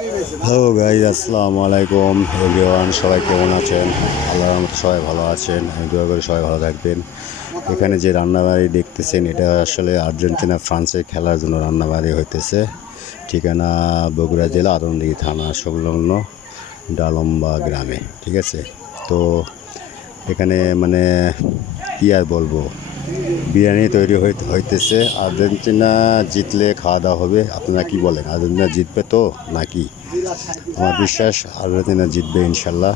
Hello guys, আসসালামু আলাইকুম everyone. সবাই কেমন আছেন? আল্লাহর রহমতে সবাই ভালো আছেন। আমি দোয়া করি সবাই ভালো থাকবেন। এখানে যে রান্নাবাড়ি দেখতেছেন, এটা আসলে আর্জেন্টিনা ফ্রান্সের খেলার জন্য রান্নাবাড়ি হইতেছে। ঠিকানা বগুড়া জেলা আদমদীঘি থানা সংলগ্ন ডালম্বা গ্রামে। ঠিক আছে, তো এখানে মানে কী আর বলবো, বিরিয়ানি তৈরি হইতেছে। আর্জেন্টিনা জিতলে খাওয়া দাওয়া হবে। আপনারা কি বলেন, আর্জেন্টিনা জিতবে তো নাকি? আমার বিশ্বাস আর্জেন্টিনা জিতবে ইনশাল্লাহ।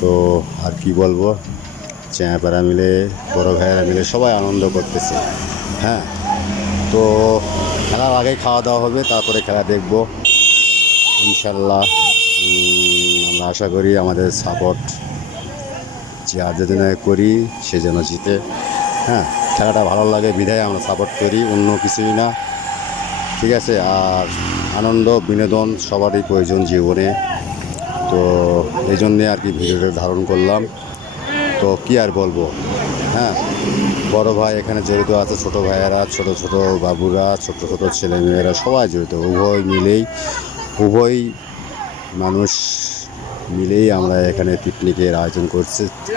তো আর কি বলবো, চ্যাঁপারা মিলে, বড় ভাইয়েরা মিলে সবাই আনন্দ করতেছে। হ্যাঁ, তো খেলার আগেই খাওয়া দাওয়া হবে, তারপরে খেলা দেখব ইনশাল্লাহ। আমরা আশা করি আমাদের সাপোর্ট যে আর্জেন্টিনায় করি সে যেন জিতে। হ্যাঁ, খেলাটা ভালো লাগে বিধায় আমরা সাপোর্ট করি, অন্য কিছুই না। ঠিক আছে, আর আনন্দ বিনোদন সবারই প্রয়োজন জীবনে। তো এই জন্যে আর কি ভিডিওটা ধারণ করলাম। তো কি আর বলবো, হ্যাঁ, বড় ভাই এখানে জড়িত আছে, ছোট ভাইয়েরা, ছোট ছোট বাবুরা, ছোট ছোট ছেলেমেয়েরা সবাই জড়িত। উভয় মানুষ মিলেই আমরা এখানে পিকনিকের আয়োজন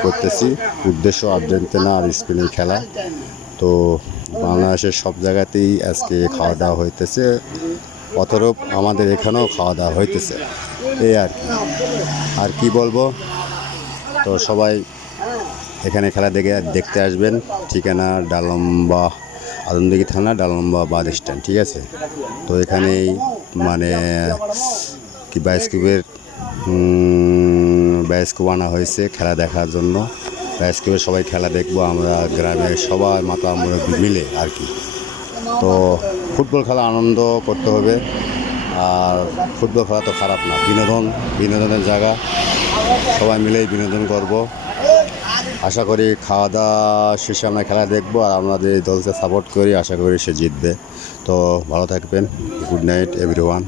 করতেছি। উদ্দেশ্য আর্জেন্টিনা আর স্পেনের খেলা। তো বাংলাদেশের সব জায়গাতেই আজকে খাওয়া দাওয়া হইতেছে, অতরূপ আমাদের এখানেও খাওয়া দাওয়া হইতেছে। এই আর কি, আর কি বলবো। তো সবাই এখানে খেলা দেখতে আসবেন। ঠিকানা ডালম্বা, আদমদীঘি থানা, ডালম্বা বাস স্ট্যান্ড। ঠিক আছে, তো এখানেই মানে কি বায়োস্কোপ আনা হয়েছে খেলা দেখার জন্য। বায়োস্কোপে সবাই খেলা দেখবো, আমরা গ্রামের সবাই মাতা মুরব্বি মিলে আর কি। তো ফুটবল খেলা আনন্দ করতে হবে, আর ফুটবল খেলা তো খারাপ না, বিনোদনের জায়গা, সবাই মিলেই বিনোদন করব। আশা করি খাওয়া দাওয়া শেষে আমরা খেলা দেখবো, আর আমরা যে দলকে সাপোর্ট করি আশা করি সে জিতবে। তো ভালো থাকবেন। Good night everyone.